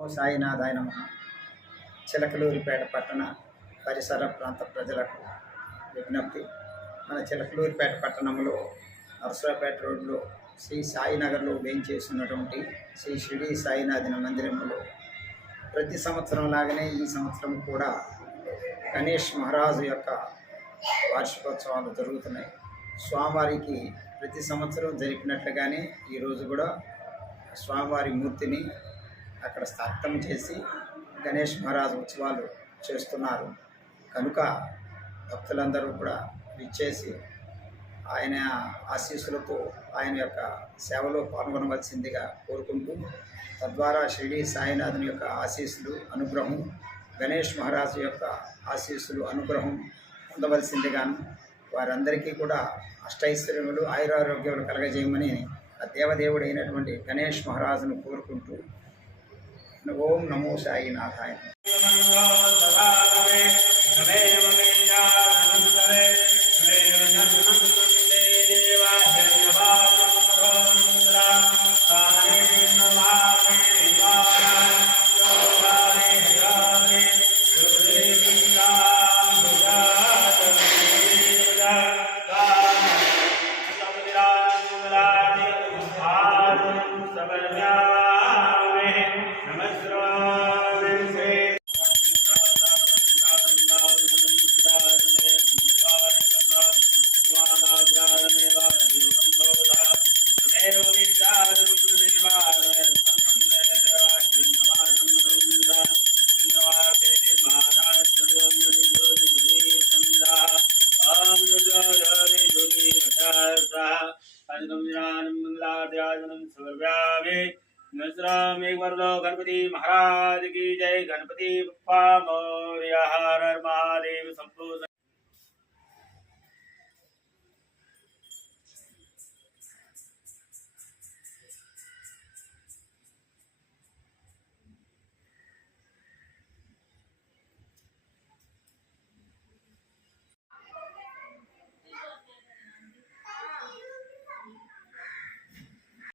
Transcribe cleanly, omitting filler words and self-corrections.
ఓ సాయినాథాయ నమః. చిలకలూరిపేట పట్టణ పరిసర ప్రాంత ప్రజలకు విజ్ఞప్తి. మన చిలకలూరిపేట పట్టణంలో నరసరావుపేట రోడ్లో శ్రీ సాయినగర్లో వేయించేస్తున్నటువంటి శ్రీ షిరిడి సాయినాథుని మందిరంలో ప్రతి సంవత్సరం లాగానే ఈ సంవత్సరం కూడా గణేష్ మహారాజు యొక్క వార్షికోత్సవాలు జరుగుతున్నాయి. స్వామివారికి ప్రతి సంవత్సరం జరిపినట్లుగానే ఈరోజు కూడా స్వామివారి మూర్తిని అక్కడ స్థాపితం చేసి గణేష్ మహారాజ్ ఉత్సవాలు చేస్తున్నారు. కనుక భక్తులందరూ కూడా విచ్చేసి ఆయన ఆశీస్సులతో ఆయన యొక్క సేవలో పాల్గొనవలసిందిగా కోరుకుంటూ, తద్వారా షిరిడి సాయినాథుని యొక్క ఆశీస్సులు అనుగ్రహం, గణేష్ మహారాజు యొక్క ఆశీస్సులు అనుగ్రహం పొందవలసిందిగాను వారందరికీ కూడా అష్టైశ్వర్యములు ఆయురారోగ్యాలు కలగజేయమని ఆ దేవదేవుడైనటువంటి గణేష్ మహారాజును కోరుకుంటూ ఓం నమో సాయినాథాయ. गणपति महाराज की जय। गणपति बप्पा मोरया।